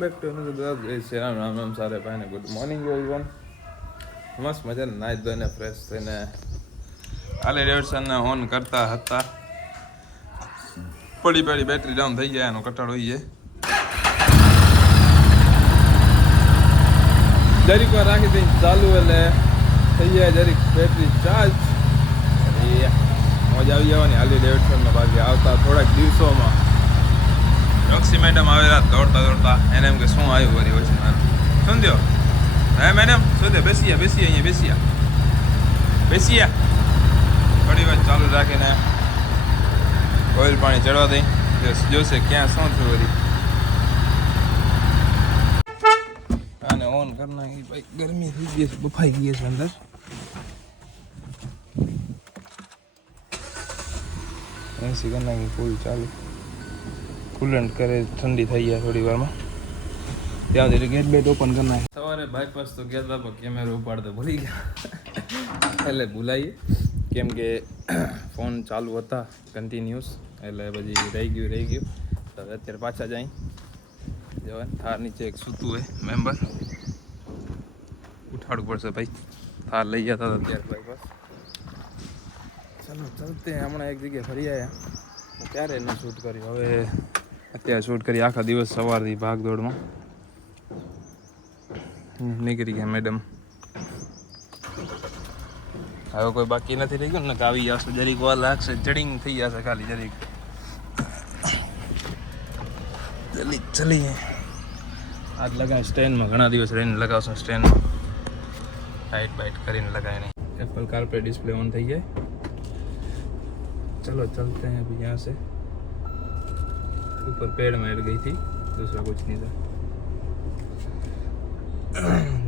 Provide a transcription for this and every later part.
Back to Ram Ram Ram સારે ભાઈને good morning everyone. મસ્ત મજાને નાઈ ધોઈને ફ્રેશ થઈને હાલે ડેવિડસનને ઓન કરતા હતા. પડી બેટરી ડાઉન થઈ જાય એનો કટાડો હોય છે. જરીક વાર રાખી દઈને ચાલુ એટલે થઈ જાય જરીક બેટરી ચાર્જ. મજા આવી જવાની હાલી ડેવિડસનનો. બાકી આવતા થોડાક દિવસોમાં રોક્સી મેડમ આવેલા દોડતા એને એમ કે શું આવ્યું વળી હોય છે મારે શું થયો? હે મેડમ શું થયો? બેસી અહીંયા બેસી થોડી વાર ચાલુ રાખીને ઓઇલ પાણી ચડવા દઈ જોશે ક્યાં શું થયું વળી. આને ઓન કરી નાખી ભાઈ. ગરમી થઈ ગઈ છે, બફાઈ ગઈ છે અંદર. એસી કરી નાખી ફૂલ ચાલુ. કુલન્ટ કરે ઠંડી થઈ જાય થોડી વારમાં. ત્યાં સુધી ગેટ બેટ ઓપન કરી નાખે. સવારે બાયપાસ તો ગયા હતા પણ કેમેરો ઉપાડતો ભૂલી ગયા. એટલે ભૂલાઈએ કેમ કે ફોન ચાલુ હતા કન્ટિન્યુઅસ એટલે પછી રહી ગયું. તો અત્યારે પાછા જાય જવાય. થાર નીચે એક સૂતું હોય મેમ્બર ઉઠાડવું પડશે ભાઈ. થાર લઈ જતા હતા અત્યારે બાયપાસ. ચાલો ચાલતે હમણાં એક જગ્યાએ ફરી આવ્યા. ત્યારે એને શૂટ કર્યું. હવે અત્યારે શૂટ કરી આખા દિવસ સવારથી ભાગદોડમાં નીકળી ગયા મેડમ. હવે કોઈ બાકી નથી રહી ગયું ને કે આવી જશે. જરીક વાર લાગશે, જડિંગ થઈ જશે ખાલી જરીક. ચલી આજ લગાવે સ્ટેન્ડમાં. ઘણા દિવસ રહીને લગાવશો સ્ટેન્ડમાં. ટાઈટ બાઇટ કરીને લગાવે નહીં. एप्पल कारप्ले डिस्प्ले ऑन થઈ જાય. चलो चलते हैं अभी यहाँ से. ऊपर पेड़ में अड़ गई थी, दूसरा कुछ नहीं था.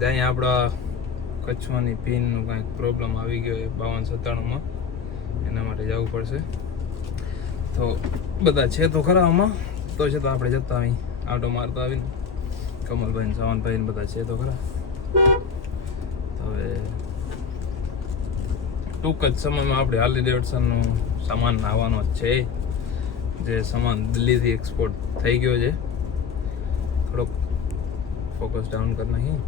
जहाँ આપણા કચ્છમાંની પિનનું કાંઈક પ્રોબ્લેમ આવી ગયો 5297માં એના માટે જવું પડશે. તો બધા છે તો ખરા આમાં. તો છે તો આપણે જતા આવી આટો મારતા આવીને કમલભાઈ સાવનભાઈ બધા છે તો ખરા. હવે ટૂંક જ સમયમાં આપણે હાર્લી ડેવિડસનનું સામાન આવવાનો જ છે. જે સામાન દિલ્હીથી એક્સપોર્ટ થઈ ગયો છે. થોડોક ફોકસ ડાઉન કરી નાખી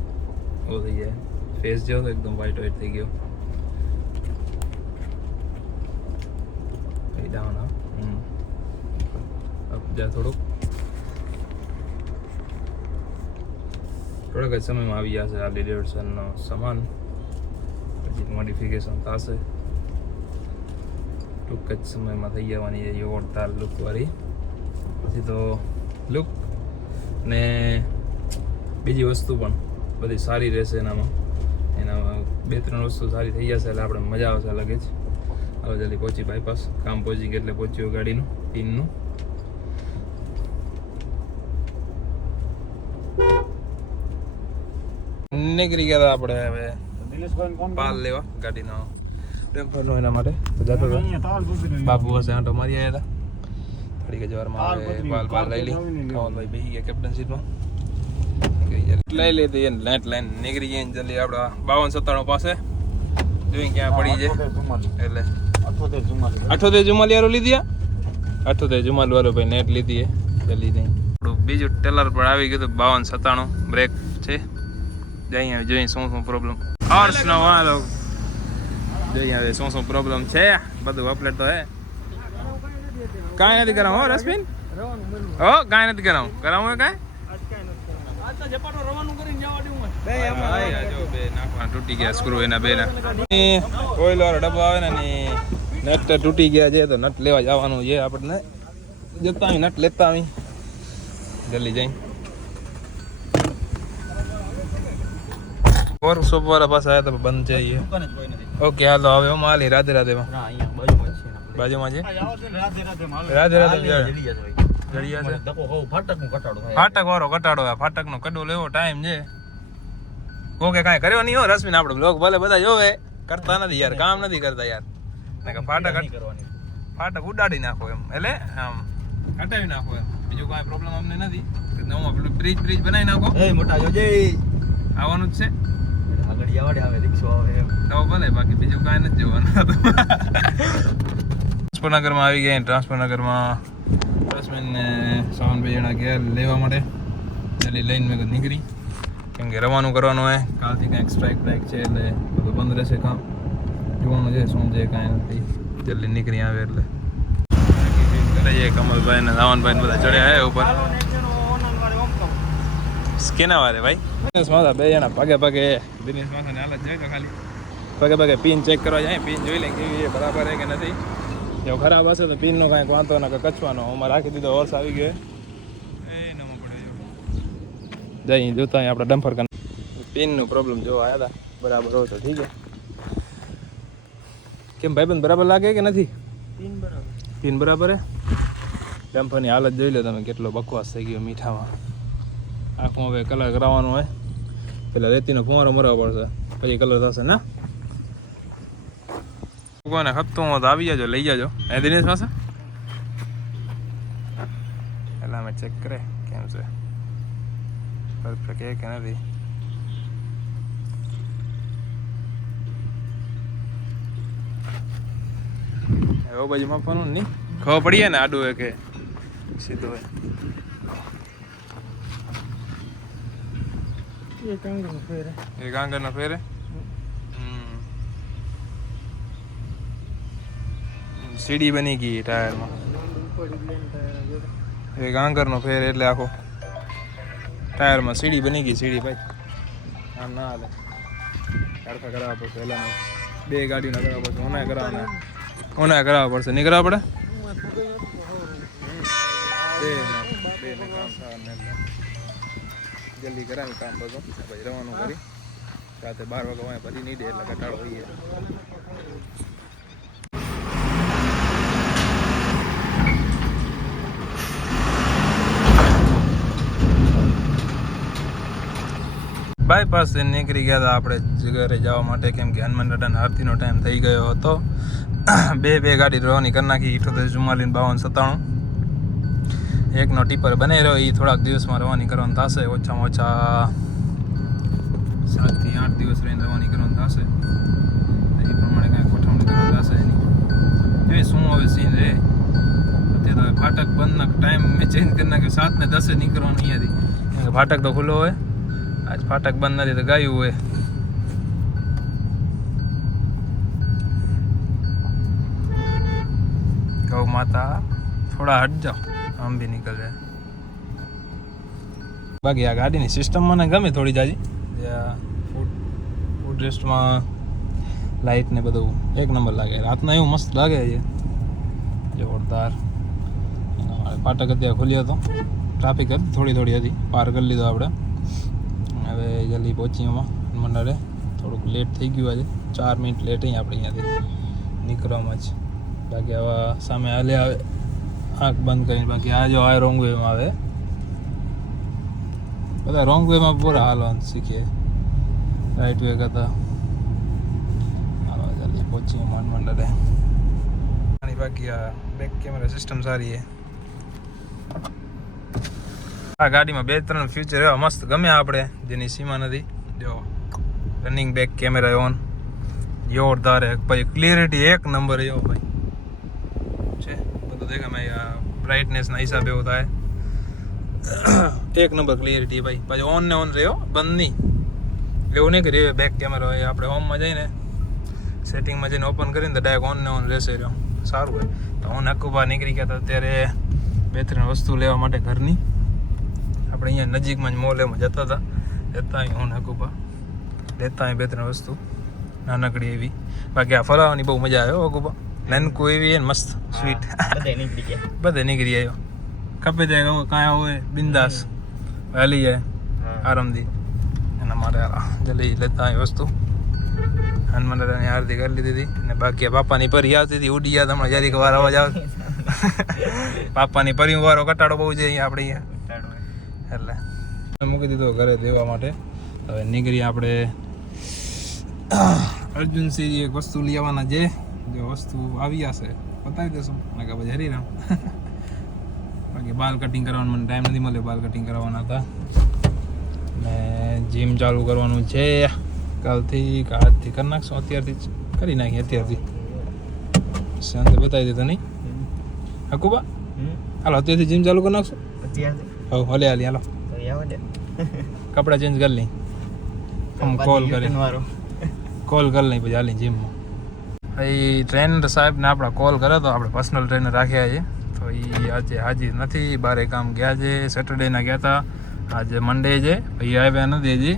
ઓ થઈ જાય. ફેસ જેવો તો એકદમ વ્હાઈટ થઈ ગયો. ડાઉન અપ જાય થોડોક જ સમયમાં આવી જશે હાર્લી ડેવિડસનનો સામાન. પછી મોડિફિકેશન થશે. ટૂંક જ સમયમાં થઈ જવાની છે જોરદાર લુકવાળી. પછી તો લુક ને બીજી વસ્તુ પણ બધી સારી રહેશે એનામાં. 2-3 વસ્તુ સારી થઈ જશે એટલે આપણે મજા આવશે અલગ જ. હવે જલ્દી પહોંચી બાયપાસ. કામ પહોંચી ગયા એટલે પહોંચ્યું ગાડીનું પિનનું. નીકળી ગયા હતા આપણે હવે પાલ લેવા ગાડીનો ટેમ્પરનો. એના માટે જતો હતો. બાપુ હશે આંટો મારી આવ્યા હતા થોડીક જ વારમાં. પાલ લઈ લઈ ભાઈ બેસી ગયા કેપ્ટન સીટમાં. લઈ લીધી એને લેટ લાઈન નીકળી ગઈ જલ્દી આપણા 5297 પાસે. જોઈ ક્યાં પડી જાય એટલે 78 જુમાલી વાળું લીધી. 78 જુમાલી વાળું ભાઈ નેટ લીધી જલ્દી નહીં. બીજું ટેલર પર આવી ગયું 5297 બ્રેક છે. જઈ જોઈએ શું પ્રોબ્લેમ. હોર્સનો વાળો જોઈએ હવે શું પ્રોબ્લેમ છે. બધું અપલેટ તો હે. કાંઈ નથી કરાવું હો રશ્મિન. હો કાંઈ નથી કરાવું. કરાવું કાંઈ તૂટી ગયા સ્ક્રૂ એના બે ના. ઓઇલ વાળો ડબ્બો આવે ને નટ તૂટી ગયા છે તો નટ લેવા જવાનું છે આપણને. જતા આવી નટ લેતા આવી જલ્દી જઈ. વર્કશોપ વાળા પાસે આવ્યા તો બંધ છે. ઓકે હાલો હવે હું માલી રાધે બાજુમાં છે. રાધે ફાટક વાળો કટાડો. ફાટક નો કડો લેવો ટાઈમ છે. ઓકે કાંઈ કર્યો નહીં હો રશ્મિન. આપણે બ્લોગ ભલે બધા જોવે કરતા નથી યાર. કામ નથી કરતા યાર. ફાટક ઉડાડી નાખો એમ એટલે આમ હટાવી નાખો એમ. બીજું કાંઈ પ્રોબ્લેમ અમને નથી. નવું બ્રિજ બનાવી નાખો. આવવાનું જ છે. તો ભલે બાકી બીજું કાંઈ નથી જોવાનું. ટ્રાન્સફરનગરમાં આવી ગયા. ટ્રાન્સફરનગરમાં રશ્મિનને સાવનભાઈ જણા ગયા લેવા માટે. જલ્દી લઈને મેં નીકળી કેમ કે રવાનું કરવાનું હોય કાલથી કંઈક સ્ટ્રાઇક બ્રાઇક છે એટલે બધું બંધ રહેશે કામ જોવાનું છે શું છે કાંઈ નથી જલ્દી નીકળી આવે એટલે કરે છે કમલભાઈ ને રાવણભાઈ ને બધા ચડ્યા હે ઉપર કેના વારે ભાઈ માથા બે જણા પગે પગે દિનેશ માથા ને હાલત જોઈ તો ખાલી પગે પગે પિન ચેક કરવા જાય પિન જોઈ લે કેવી બરાબર છે કે નથી જો ખરાબ હશે તો પિનનો કાંઈક વાંધો ના કચવાનો અમારે રાખી દીધો વર્ષ આવી ગયો એ નમો પડે જઈ જોતા આપણે ડમ્ફર પિનનો પ્રોબ્લેમ જો આવ્યા હતા બરાબર હોય તો ઠીક છે કેમ ભાઈબંધ બરાબર લાગે કે નથી પિન બરાબર હે ડમ્ફરની હાલત જોઈ લો તમે કેટલો બકવાસ થઈ ગયો મીઠામાં આખું હવે કલર કરાવવાનું હોય પેલા રેતીનો ફુવારો મરવો પડશે પછી કલર થશે ને કોને ખપતું હોય તો આવી જાજો લઈ જાજો એ દિનેશ પાસે એટલે અમે ચેક કરે કેમ છે પરફેક્ટ કે નથી એવો બાજુ માપવાનું નહીં ખબર પડીએ ને આડું હોય કે સીધું હોય એક આંગળનો ફેરે સીડી બની ગઈ ટાયરમાં એક આંગળનો ફેર એટલે આખો ટાયરમાં સીડી બની ગઈ સીડી ભાઈ આમ ના હાલે કારખા કરાવવા પડશે પહેલાં બે ગાડીના કરાવવા પડશે ઓના કરાવવા પડશે નહીં કરાવવા પડે જલ્દી કરાવી કામ બધું પછી રવાનું કરી રાતે 12 વાગે ભરી નહીં દે એટલે ઘટાડો હોઈએ બાયપાસ નીકળી ગયા હતા આપણે ઘરે જવા માટે કેમ કે હનુમાન દાદાના આરતીનો ટાઈમ થઈ ગયો હતો બે ગાડી રવાની કરી નાખી 78 44 52 97 એકનો ટીપર બને રહ્યો એ થોડાક દિવસમાં રવાની કરવાનું થશે ઓછામાં ઓછા 7 થી 8 દિવસ રહીને રવાની કરવાનું થશે એ પ્રમાણે કાંઈક ગોઠવણી કરવાનું થશે એની એ શું હવે સીન રે અત્યારે તો ફાટક બંધના ટાઈમ મેં ચેન્જ કરી નાખ્યો 7 ને 10 નીકળવાનું અહીંયાથી કેમ કે ફાટક તો ખુલ્લો હોય આજ ફાટક બંધ નથી તો ગાયું હોય ગૌ માતા થોડા હટ જાઓ આમ બી નીકળ જાય બાકી આ ગાડીની સિસ્ટમ મને ગમે થોડી જાજી ફૂડ રેસ્ટમાં લાઇટ ને બધું એક નંબર લાગે રાતના એવું મસ્ત લાગે છે જોરદાર ફાટક અત્યારે ખુલ્યો હતો ટ્રાફિક હતી થોડી હતી પાર કરી લીધો આપણે હવે જલ્દી પહોંચીમાં મંડળે થોડુંક લેટ થઈ ગયું આજે 4 મિનિટ લેટ અહીં આપણે અહીંયાથી નીકળવામાં જ બાકી હવે સામે હાલે આવે આંખ બંધ કરીને બાકી આ જો આ રોંગ વેમાં આવે બધા રોંગ વેમાં પૂરા હાલવાનું શીખીએ રાઈટ વે કરતા હાલો જલ્દી પહોંચી મંડળે બાકી આ બેક કેમેરા સિસ્ટમ સારી છે આ ગાડીમાં 2-3 ફ્યુચર એવા મસ્ત ગમે આપણે જેની સીમા નથી જો રનિંગ બેક કેમેરા ઓન જોરદાર ભાઈ ક્લિયરિટી એક નંબર એવો ભાઈ છે બધું દેખાય બ્રાઇટનેસના હિસાબે એવું થાય એક નંબર ક્લિયરિટી ભાઈ પછી ઓન ને ઓન રહ્યો બંધ નહીં એવું નહીં કે રે બેક કેમેરો હોય આપણે હોમમાં જઈને સેટિંગમાં જઈને ઓપન કરીને તો ડાયરેક્ટ ઓન ને ઓન રહેશે રહ્યો સારું હોય તો ઓન આખું બહાર નીકળી ગયા હતા અત્યારે 2-3 વસ્તુ લેવા માટે ઘરની આપણે અહીંયા નજીકમાં જ મોલેમાં જતા અહીં હું હકુપા લેતા અહીં 2-3 વસ્તુ નાનકડી એવી બાકી આ ફરવાની બહુ મજા આવે હકુપા નાનકું એવી ને મસ્ત સ્વીટ બધે નીકળી આવ્યો ખપે જાય કાંઈ હોય બિંદાસ હાલી જાય આરામથી એના માટે જલ્દી લેતા અહીં વસ્તુ હનુમાન દાદાની આરતી કરી લીધી હતી અને બાકી બાપાની પરી આવતી હતી ઉડી ગયા હમણાં જરીક વાર અવાજ આવે બાપાની પરી વારો કટાડો બહુ છે અહીંયા આપણે અહીંયા એટલે મૂકી દીધો ઘરે દેવા માટે હવે નીકળી આપણે અર્જુનસિંહ એક વસ્તુ લઈ આવવાના જે વસ્તુ આવી જશે બતાવી દેશું મેં કે પછી હરીરામ બાકી બાલ કટિંગ કરવાનું મને ટાઈમ નથી મળ્યો બાલ કટિંગ કરવાના હતા ને જીમ ચાલુ કરવાનું છે કાલથી આજથી કરી નાખશું અત્યારથી જ કરી નાખીએ અત્યારથી શાંતિ બતાવી દેતો નહીં હકુબા હાલો અત્યારથી જીમ ચાલુ કરી નાખશું અત્યારથી હાલો કપડા ચેન્જ કરી લઈ આમ કોલ કરી લઈ પછી હાલી જીમમાં ભાઈ ટ્રેનર સાહેબને આપણા કોલ કર્યો તો આપણે પર્સનલ ટ્રેનર રાખ્યા છે તો એ આજે હાજર નથી બારે કામ ગયા છે સેટરડેના ગયા હતા આજે મંડે છે ભાઈ આવ્યા નથી હજી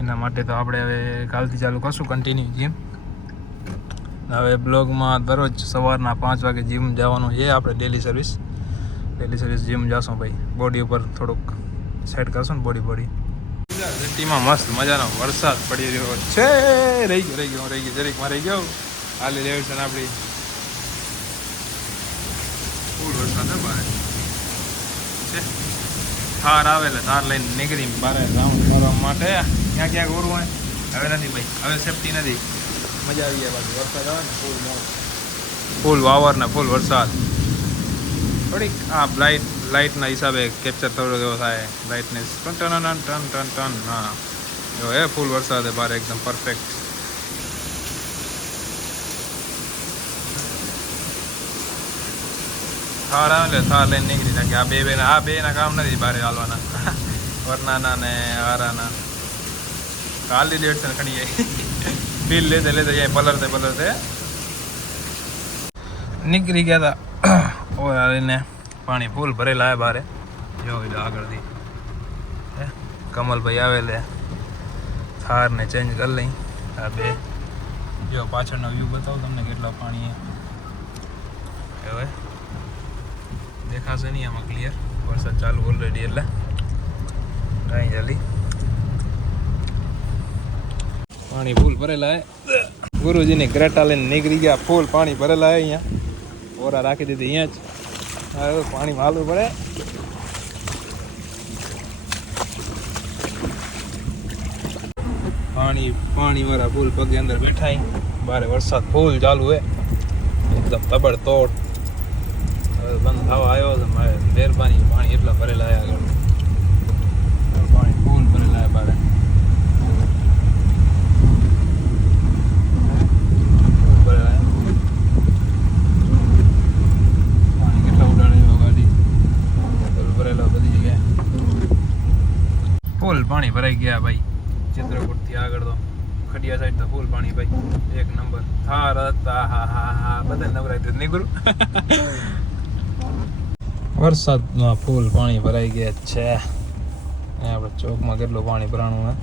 એના માટે તો આપણે હવે કાલથી ચાલુ કરશું કન્ટિન્યુ જીમ હવે બ્લોગમાં દરરોજ સવારના 5 વાગે જીમ જવાનું છે આપણે ડેલી સર્વિસ જીમ જશું ભાઈ બોડી ઉપર થોડુંક સેટ કરશું ને બોડી સિટીમાં મસ્ત મજાનો વરસાદ પડી રહ્યો છે રહી ગયો જરીકમાં રહી ગયો હાલી લેવી છે ને આપણી ફૂલ વરસાદ બારે છે થાર આવે એટલે થાર લઈને નીકળી બારે રાઉન્ડ મારવા માટે ક્યાંક ઓરવું હોય હવે નથી ભાઈ હવે સેફટી નથી મજા આવી જાય બાજુ વરસાદ આવે ને ફૂલ વાવર ને ફૂલ વરસાદ થોડીક આ લાઇટના હિસાબે કેપ્ચર થોડો એવો થાય લાઇટનેસ ટન હા એવો હે ફૂલ વરસાદ હે બારે એકદમ પરફેક્ટ થાર આવે એટલે થાર લઈને નીકળી નાખે આ બેના કામ નથી બારે હાલવાના વરનાના ને હારાના કાલી લેટ છે ખડી જાય ફીલ લેતે જાય પલરતે નીકળી ગયા હતા ઓને પાણી ફૂલ ભરેલા આવે બારે જો આગળથી કમલભાઈ આવેલે થારને ચેન્જ કરી લઈ આ બે જો પાછળનો વ્યૂ બતાવું તમને કેટલા પાણી હવે દેખાશે નહીં આમાં ક્લિયર વરસાદ ચાલુ ઓલરેડી એટલે કાંઈ જલ્દી પાણી ફૂલ ભરેલા હે ગુરુજીની ગ્રેટા લઈને નીકળી ગયા ફૂલ પાણી ભરેલા હે અહીંયા ઓરા રાખી દીધી અહીંયા જ હવે પાણી માલવું પડે પાણી વાળા ફૂલ પગે અંદર બેઠા બારે વરસાદ ફૂલ ચાલુ હે એકદમ તબડ તોડ હવે બંધ થવા આવ્યો છે મારે મહેરબાની પાણી એટલા ભરેલા આગળ પાણી ફૂલ ભરેલા બારે ફૂલ પાણી ભરાઈ ગયા ભાઈ ચિત્રકૂટથી આગળ તો ખડિયા સાઈડ તો ફૂલ પાણી ભાઈ એક નંબર થાર હતા હા બધા નવરાય તો નીકળું વરસાદમાં ફૂલ પાણી ભરાઈ ગયા છે આપણે ચોકમાં કેટલું પાણી ભરાણું હે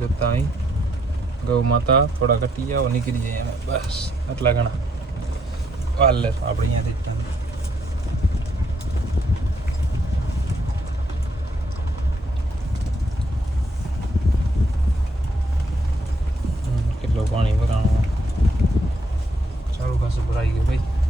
જતા અહીં ગૌ માતા થોડા કટી જાઓ નીકળી જાય એમાં બસ આટલા ઘણા હાલ લે આપણે અહીંયાથી જ પાણી ભરાણું ચાલુ ખાસું ભરાઈ ગયું ભાઈ